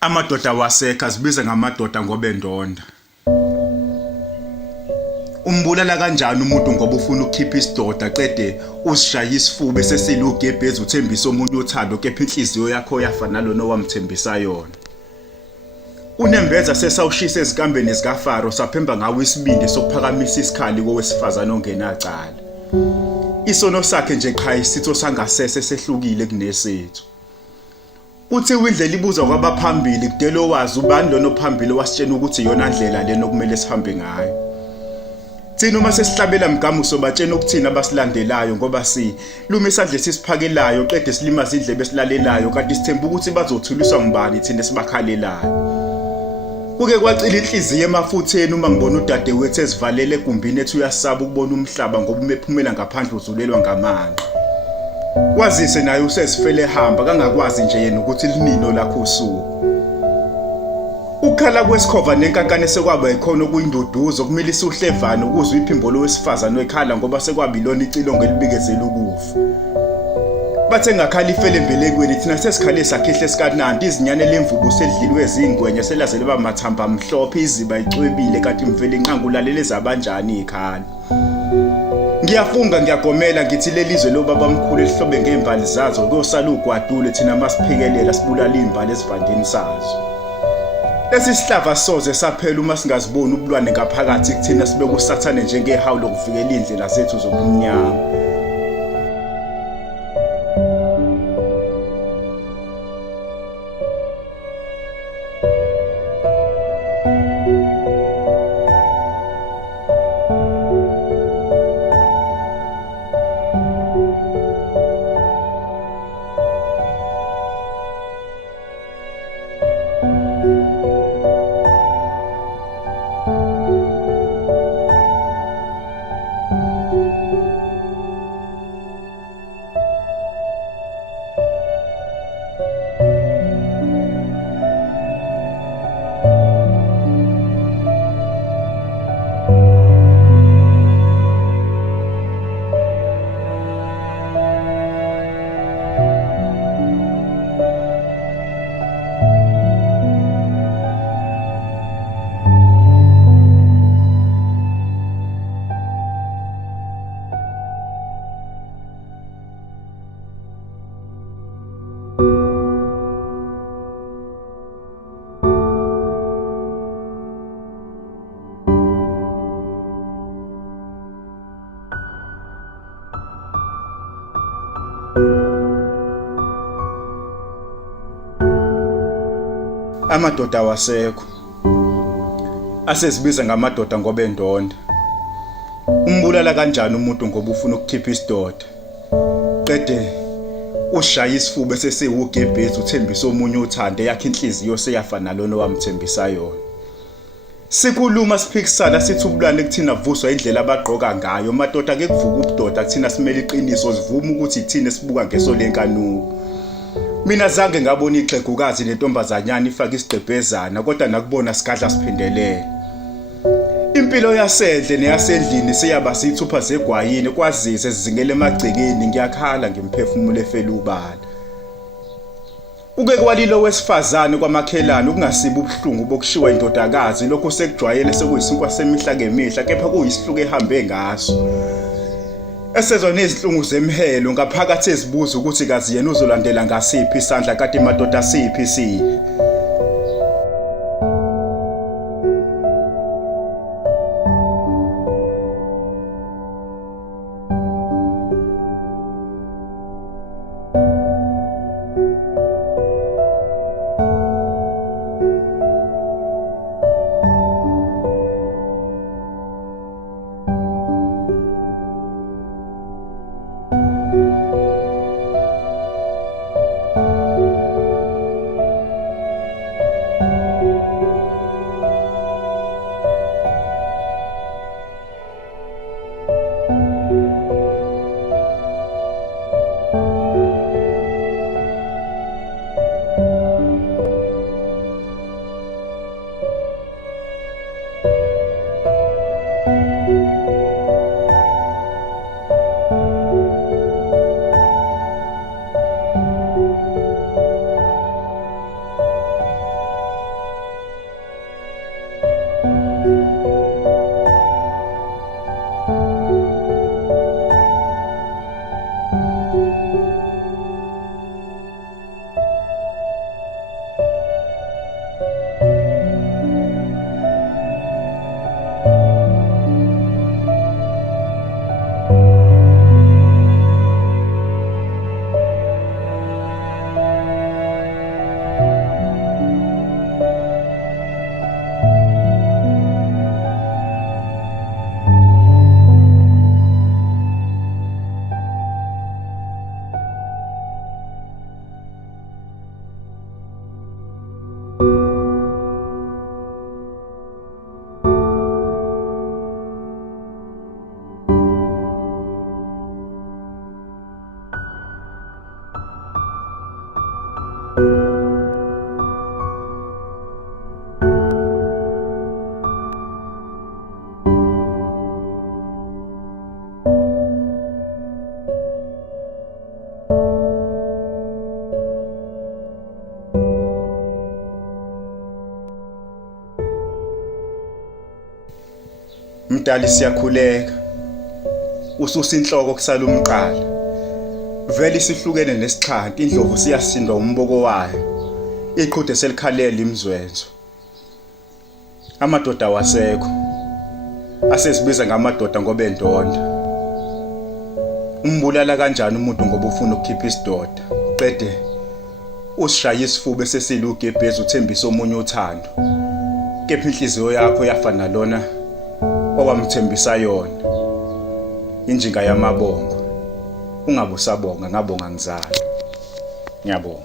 Amadoda wasekha zibiza ngamadoda ngoba endonda. Umbulala kanjani umuntu ngoba ufuna ukukhipha isidoda qede usishaya isifuba sesile ugebhezi uthembisa omunye uthando kepha inhliziyo yakho yafa nalona owamthembisa yona. Unembeza sesawushisa ezikambeni zikaFaro saphemba ngawo isibindi sokuphakamisa isikhali kowesifazane ongenacala. Isono sakhe nje qha isitho sangasese sehlukile kunesethu. Uthi indlela ibuzwa kwabaphambili kudelo wazi ubani lona ophambili wasitshena ukuthi iyona ndlela lena okumele sihambe ngayo. Thina uma sesihlabela mgamuso batshena ukuthina abasilandelayo ngoba luma isandla sisiphakelayo qede silimaza indlebe esilalelayo kanti sithemba ukuthi bazothuliswa ngibani thina sibakhalelayo. Kuke kwacila inhliziyo emafutheni uma ngibona udadewethu ezivalele egumbini ethi uyasaba ukubona umhlaba ngoba umephumela ngaphandle uzulelwa ngamanqa. Kwazise naye usesifele ehamba kangakwazi nje yena ukuthi linino lakho usuku. Ukhala kwesikhova nenkankane sekwaba ikhona okuyinduduzo kumele isuhlevana ukuzwe iphimbolo wesifazane ekhala ngoba sekwabilona icilongo elibikezela ukufa. Bathe ngakhala ifele embelekweni thina sesikhale sakhihle sikanandi izinyane lemvubu sedlilwe ezingwenya selazele bamathamba amhlophe iziba icwebile kanti imvele inqangu lalele zabanjani ikhala. Ngiyafunga ngiyagomela ngithi lelizwe lobaba omkhulu elihlobe ngembali zazo kuyosala ugwadule thina masiphikelela sibulala imbali ezivandeni sazo. Lesi sihlava soze saphela uma singaziboni ubulwane ngaphakathi kuthina sibe kusathane njengehawu lokuvikela indlela zethu zobumnyama. Amadoda wasekho asezibiza ngamadoda ngoba endonda. Umbulala kanjani umuntu ngoba ufuna ukukhipha isidoda qede ushaya isifuba sesiwugebhezi uthembisa omunye uthando yakhe inhliziyo seyafa nalona owamthembisa yona. Sikhuluma siphikisana sithi ubulwane kuthina vuswa indlela abagqoka ngayo madoda ake kuvuka ubudoda kuthina simele iqiniso sivuma ukuthi ithina sibuka ngeso lenkanuko. Mina zange ngabona ixegukazi nentombazanyana ifaka isigqebhezana kodwa nakubona sigadla siphindelela. Impilo yasendle neyasendlini siyaba sithupha zegwayini kwazise sizingele emagcekeni ngiyakhala ngimphefumulo efela ubala. Uke kwalilo wesifazane kwamakhelane ukungasiba ubuhlungu bokushiwa indodakazi lokho sekujwayele sekuyisinkwa semihla ngemihla kepha kuyisihluko ehambe ngaso. Esezwa nezinhlungu zemhelo ngaphakathi ezibuza ukuthi kazi yena uzolandela ngasiphi isandla kade madoda siphi sibi. Mdali siyakhuleka. Ususa inhloko kusala umqala. Vele isihlukene nesixhanti indlovu siyasindwa umboko wayo. Iqhude selikhalela imizwenzo. Amadoda wasekho. Asesibiza ngamadoda ngoba endonda. Umbulala kanjani umuntu ngoba ufuna ukukhipha isidoda? Qede usishaya isifuba sesile ugebhezi uthembisa omunye uthando. Kepha inhliziyo yakho yafana nalona owamthembisa yona. Injinga yamabongo. Ungabe usabonga ngabonga ngizala. Ngiyabonga.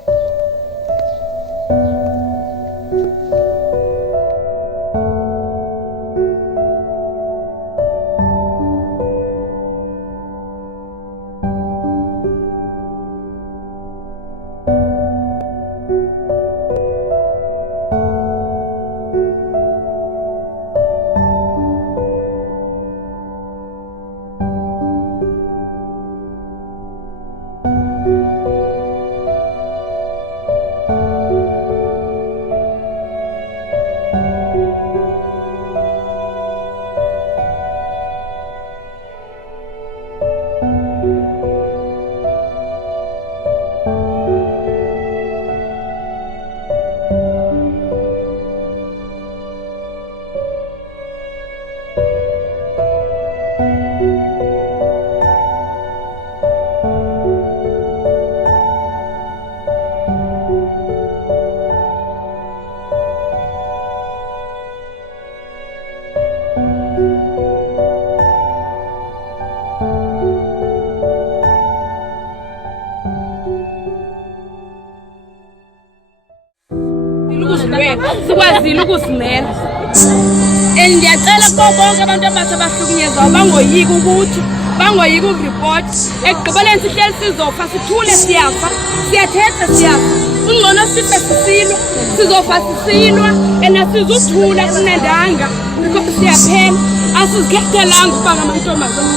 Sikwazile ukusimela. Ngiyacela kubo bonke abantu abasabahlukunyezayo bangoyiki ukuthi bangoyiki ukureport. Ekugqibeleni sihleli sizofa sithule siyafa. Siyathetha siyafa. Ungcono sife sisilwa sizofa sisilwa enasizuthula kunendanga because siyaphela asizikhethelanga ukuba ngamantombazana.